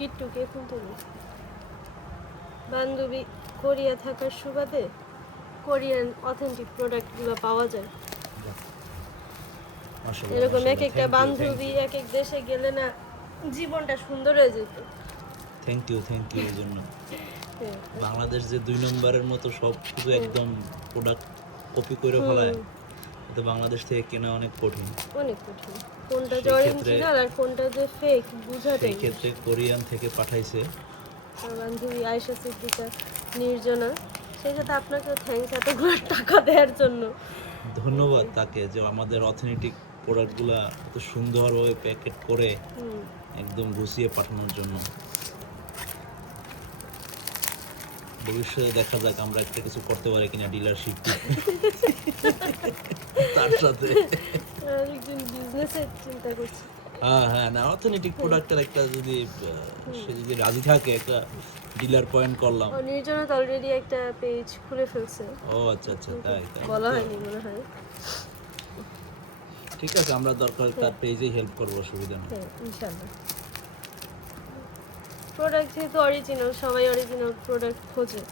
কিট্টুকে phone তুলি বান্ধবী Korea থাকার সুবাদে কোরিয়ান অথেন্টিক প্রোডাক্টগুলো পাওয়া যায় মাশাআল্লাহ এরকম এক মাশাআল্লাহ একটা বান্ধবী এক এক দেশে গেলে না জীবনটা সুন্দর হয়ে যেত থ্যাংক ইউ এর জন্য হ্যাঁ, বাংলাদেশ যে 2 নম্বরের মতো সব কিছু একদম প্রোডাক্ট কপি করে হুম, ফেলায় তো বাংলাদেশ থেকে কেনা অনেক কঠিন অনেক কঠিন কোনটা যে সেই ক্ষেত্রে অরিজিনাল আর কোনটা যে ফেক বুঝাটাই সেই ক্ষেত্রে কোরিয়ান থেকে পাঠাইছে আমার বান্ধবী আয়েশা সিদ্দিকা নির্জনা সেই সাথে আপনাকেও থ্যাঙ্কস এতগুলো টাকা দেওয়ার জন্য ধন্যবাদ তাকে যে আমাদের অথেন্টিক প্রোডাক্টগুলা এত সুন্দরভাবে প্যাকেট করে হুম, একদম গুছিয়ে পাঠানোর জন্য ভবিষ্যতে দেখা যাক আমরা একটা কিছু করতে পারি কিনা ডিলারশিপ তার সাথে আর একজন বিজনেসের চিন্তা করছি হ্যাঁ না অথেন্টিক প্রোডাক্টের একটা যদি সে যদি রাজি থাকে একটা ডিলার পয়েন্ট করলাম ও নির্জনা তো অলরেডি একটা পেজ খুলে ফেলছে ও আচ্ছা তাই বলা হয়নি মনে হয় ঠিক আছে আমরা দরকার তার পেজেই হেল্প করবো অসুবিধা নেই হ্যাঁ ইনশাল্লাহ প্রোডাক্ট যেহেতু অরিজিনাল সবাই অরিজিনাল প্রোডাক্ট খোঁজে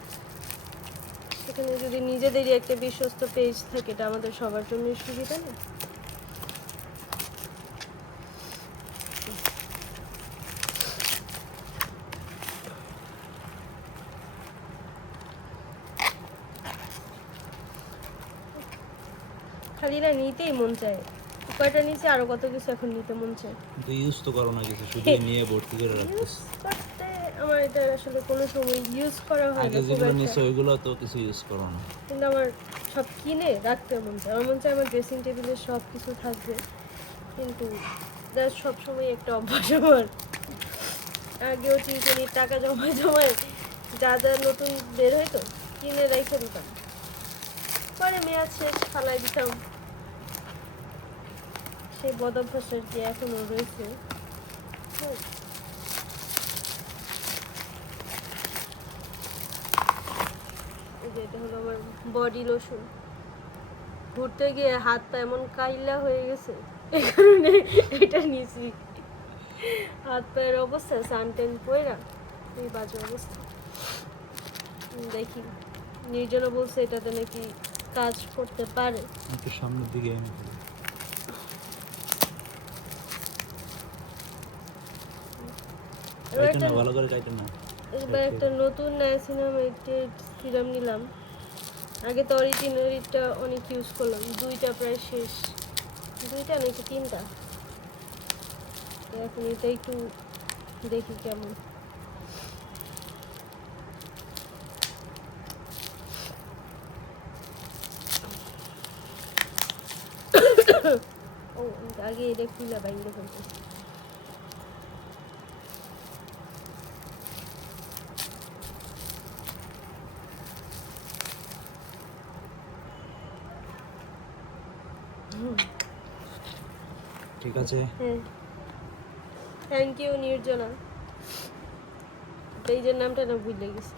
সেখানে যদি নিজেদেরই একটা বিশ্বস্ত পেজ থাকে এটা আমাদের সবার জন্যই সুবিধা না খালি না নিতেই মন চায় কয়টা নিচে আরো কত কিছু এখন নিতে মন চায় কিন্তু ইউজ তো করো না কিছু শুধু নিয়ে ভর্তি করে রাখতেছ ইউজ করতে আমার এটা আসলে কোনো সময় ইউজ করা হয় আগে না খুব যেগুলো একটা। নিয়েছো ওইগুলো তো কিছু ইউজ করো না কিন্তু আমার সব কিনে রাখতে মন চায় আমার মন চায় আমার ড্রেসিং টেবিলে সব কিছু থাকবে কিন্তু সব সময় একটা অভ্যাস আমার আগেও টিউশনির টাকা জমায় যা নতুন বের হইতো কিনে রেখে দিতাম পরে মেয়াদ শেষ ফালাই দিতাম সেই বদ অভ্যাসের যে এখনো রয়েছে এই যে এটা হলো আমার বডি লোশন ঘুরতে গিয়ে হাত পা এমন কাইলা হয়ে গেছে এই কারণে এটা নিয়েছি হাত পায়ের অবস্থা সানটেন পয়রা এই বাজে অবস্থা দেখি নির্জনা বলছে এটাতে নাকি কাজ করতে পারে একটু সামনের দিকে এনে ফেলো। এবার কাইটা না একটা ভালো করে কাইটা না এবার একটা নতুন নায়াসিনামাইডের সিরাম নিলাম আগে তো অরিজিনালিটা অনেক ইউজ করলাম দুইটা প্রায় শেষ দুইটা নাকি তিনটা তো এখন এটা একটু দেখি কেমন ও আগে এটা খুলে বাইরে ফেলতে ঠিক আছে হ্যাঁ থ্যাংক ইউ নির্জনা পেজের নামটা না ভুলে গেছি